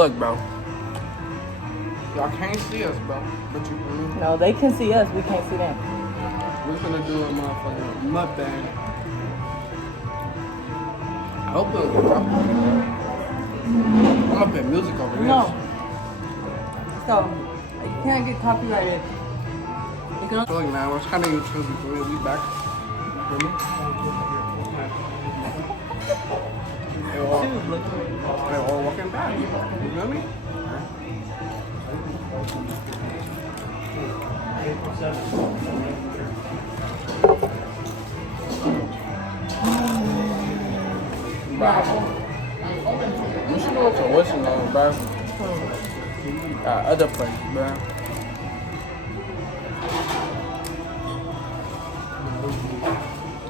Look, bro. Y'all can't see us, bro. But you No, they can see us. We can't see them. we're gonna do a motherfucking mukbang. I hope we don't get copyrighted. I'm gonna put music over this. No. So, you can't get copyrighted. You can So, look, man, what's kind of YouTube? We back. Feel me? They're all walking back. You feel me? Bro, you should go to what's your name, bro? Other place, bro.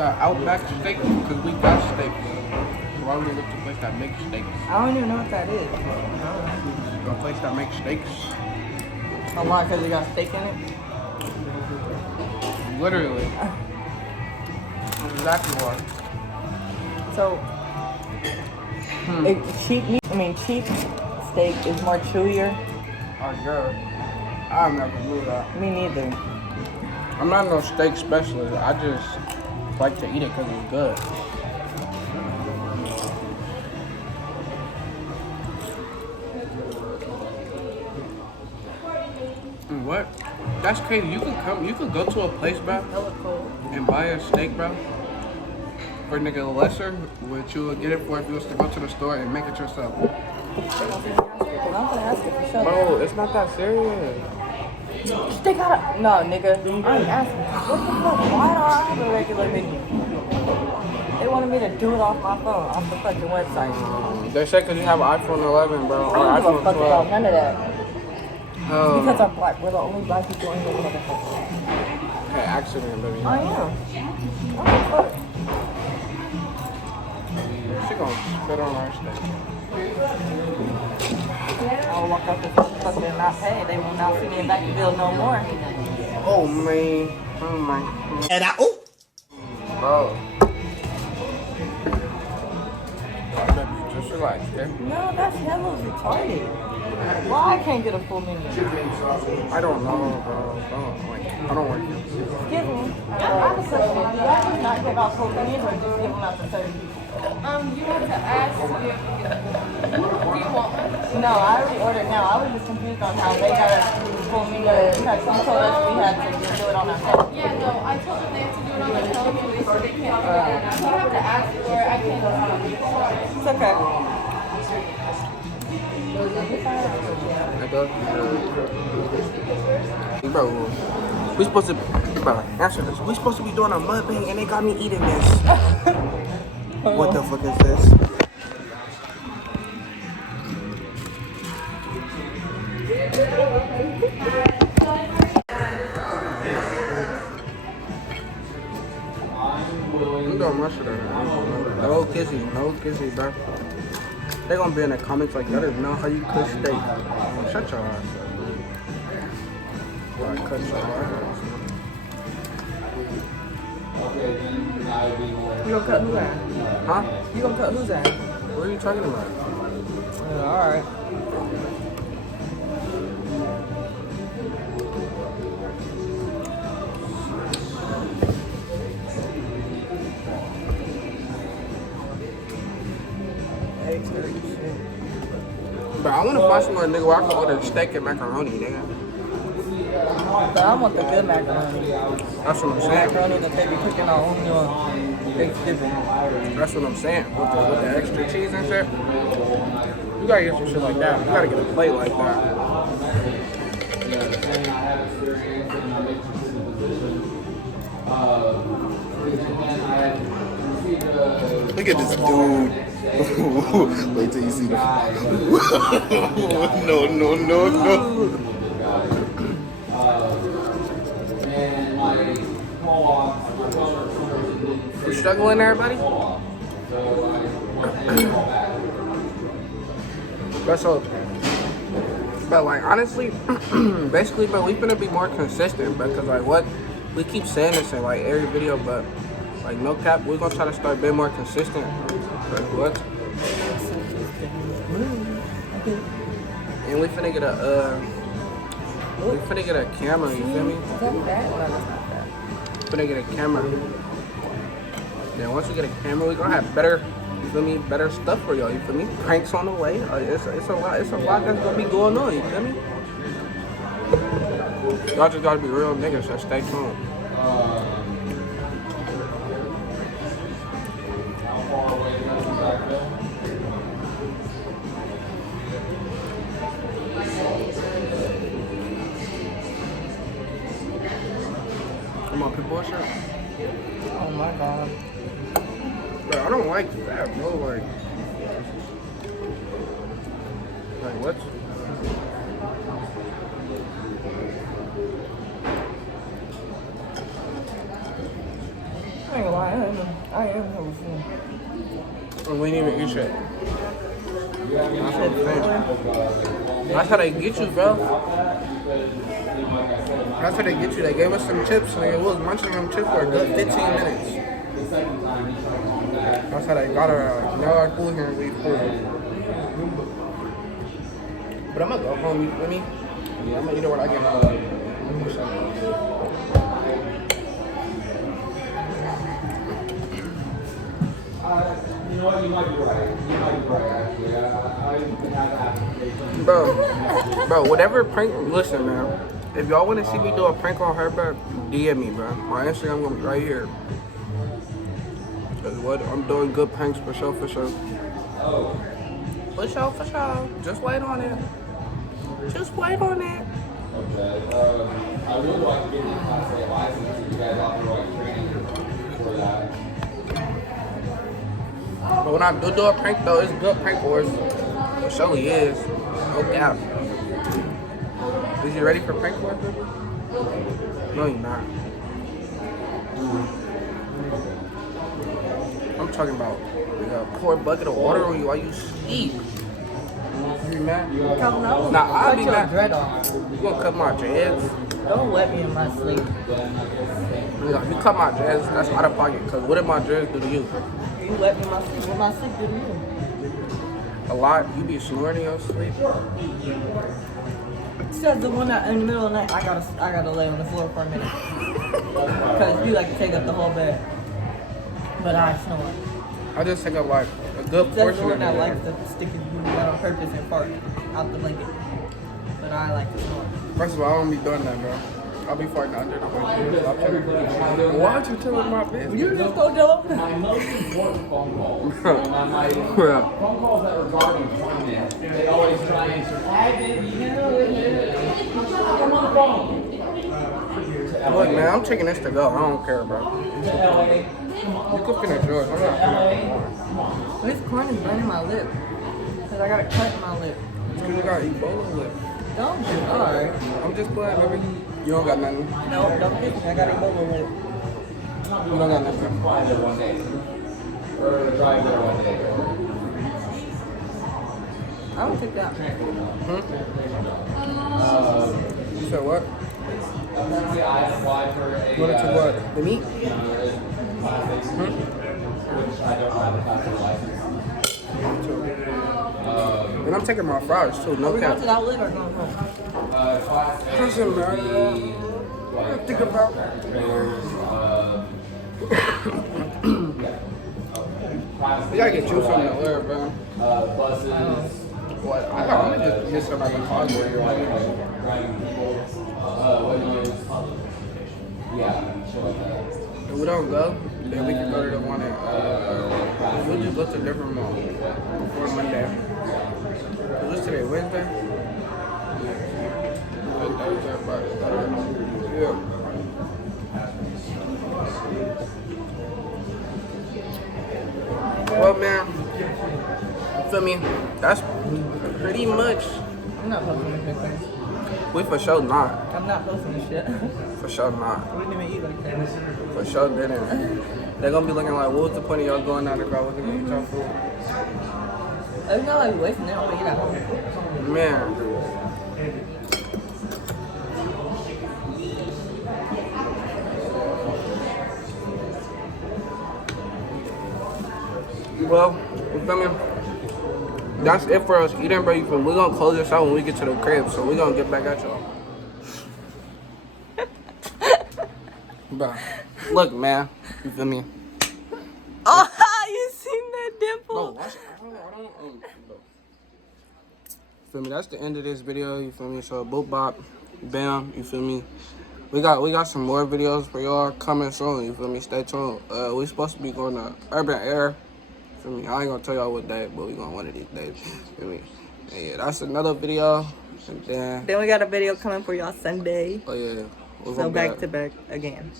Outback steak, because we got steaks. Why would we look to a place that makes steaks? I don't even know what that is. A place that makes steaks? Oh, why? Because it got steak in it? Literally. That's exactly why. So, cheap meat, cheap steak is more chewier. Oh, girl. I've never knew that. Me neither. I'm not no steak specialist. I just like to eat it because it's good. What? That's crazy. You can go to a place, bro, and buy a steak, bro, for nigga lesser, which you would get it for if you was to go to the store and make it yourself. I'm gonna ask it for sure. Bro, it's not that serious. They gotta. No, nigga. I ain't asking. What the fuck? Why do I have a regular menu? They wanted me to do it off my phone, off the fucking website. They said because you have an iPhone 11, bro, or I don't give a iPhone fuck 12. about none of that. Oh. Because I'm black. We're the only black people in this motherfucker. Hey, accident, baby. I am. What the fuck? She gonna spit on our steak. I'll walk out this motherfucker and not pay. They will not see me back the bill no more. Oh, man. Oh, my. And Bro. Baby, just relax, okay? No, that's hella retarded. Why I can't get a full menu? I don't know, bro. I don't work here. Excuse me. I have a question. Do y'all just not give out full menus or just give them out to certain people? You have to ask if do you want one? No, I already ordered now. I was just confused on how they got a full menu because you told us we had to just do it on our phone. Yeah, no, I told them they have to do it on their phone, so they said they can't do it. You have to ask for it. I can't It's okay. Bro, we supposed to, bro, answer this. We supposed to be doing a mukbang and they got me eating this. What the fuck is this? I'm doing much of that. No kissy, bro. They're gonna be in the comments like, that is not how you cook steak. Shut your ass up, man. Why cut your ass? You gonna cut who's ass? Huh? You gonna cut who's ass? What are you talking about? Alright. But I wanna find somewhere, nigga, where I can order steak and macaroni, nigga. But I want the good macaroni. That's what I'm saying. Macaroni that they be cooking on only on Thanksgiving. That's what I'm saying. With the extra cheese and shit. You gotta get some shit like that. You gotta get a plate like that. look at this dude. Wait till you see the. No. You struggling there, buddy? But like honestly, basically, but we finna be more consistent because like what we keep saying this in like every video, but like no cap, we're gonna try to start being more consistent. Like what? And we finna get a camera, you feel me? Is that bad? No, that's not bad. Finna get a camera. Then once we get a camera, we gonna have better, you feel me, better stuff for y'all, you feel me? Pranks on the way. It's a lot that's gonna be going on, you feel me? Y'all just gotta be real niggas, so stay tuned. Come on, people, shit. Oh my god. Bro, I don't like that, bro. Like what? I ain't gonna lie, I am hella full. And we didn't even eat shit. That's what I'm saying. That's how they get you, bro. That's how they get you. They gave us some chips, and we was munching them chips for a good 15 minutes. That's how they got her out. Now our food here and we full. But I'm gonna go home, you feel me? Yeah, I'm gonna eat it when I get home. You know what? You might be right. You might be right, actually. Bro, whatever prank, listen, man. If y'all want to see me do a prank on her, bro, DM me, bro. My Instagram gonna be right here. Cause what? I'm doing good pranks for sure, for sure. For sure, for sure. Just wait on it. Just wait on it. Okay. I would like to get you class A license. You guys offer like training for that. But when I do a prank, though, it's good prank wars. It surely is. No doubt. Is you ready for prank wars, baby? No, you're not. I'm talking about pour a bucket of water on you while you sleep. You mad? Come on. Nah, I'll Cut be your mad. dread off. You gonna cut my dreads? Don't let me in my sleep. You cut my dreads, that's out of pocket. Cause what did my dreads do to you? You let me in my sleep. What my sleep do to you? A lot. You be snoring in your sleep. Says the one that in the middle of the night, I gotta lay on the floor for a minute. Cause you like to take up the whole bed. But I snore. I just take up like a good Says portion the of one that it. likes to stick his booty out on purpose and fart out the blanket. But I like to snore. First of all, I don't be doing that, bro. I'll be farting under the blanket. Why'd you tell me my business? You just go tell him. My most important phone calls. Yeah. Phone calls that regarding finance. They always try and answer. I'm on the phone. Look, man, I'm taking this to go. I don't care, bro. You can finish yours. I'm not finishing. This corn is burning my lip. Cause I got a cut in my lip. It's because you got Ebola lip. Don't you? Alright. I'm just playing, baby. You don't got nothing. No, don't hit me. I got Ebola lip. You don't got nothing. Fly there one day. Or drive there one day. I don't take that. You said what? Apparently, I applied for a. You wanted to what? The meat? Which I don't have a class A license. And I'm taking my fries too. No Are we going cap. to the outlet or going home? Listen, man. Think about. We gotta get you from the air, bro. Buses. What? I don't want to just miss about the car. Driving people. Yeah, shit like that. If we don't go, then we can go to the one at, we'll just go to a different mall before Monday. What's today, Wednesday? Thursday, Friday, Saturday. Yeah. Well, man, you feel me? That's pretty much. I'm not posting this shit. We for sure not. I'm not posting this shit. For sure not. We didn't even eat like that. For sure didn't. They're gonna be looking like, what was the point of y'all going out if I wasn't gonna eat y'all food? It's not like we wasting it. I'm gonna eat at home. Man. Well, you feel me? That's it for us eating, bro. You feel me? We're gonna close this out when we get to the crib, so we're gonna get back at y'all. Bro, look, man. You feel me? Oh, you seen that dimple? Bro, watch it. Bro. Feel me? That's the end of this video. You feel me? So, boop bop, bam. You feel me? We got some more videos for y'all coming soon. You feel me? Stay tuned. We supposed to be going to Urban Air. You feel me? I ain't gonna tell y'all what day, but we going one of these days. You feel me? And yeah, that's another video. And then we got a video coming for y'all Sunday. oh yeah. So back to back again.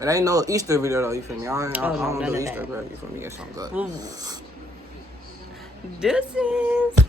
It ain't no Easter video though, you feel me? I don't none do of Easter, that. bro. You feel me? Get something good. Deuces.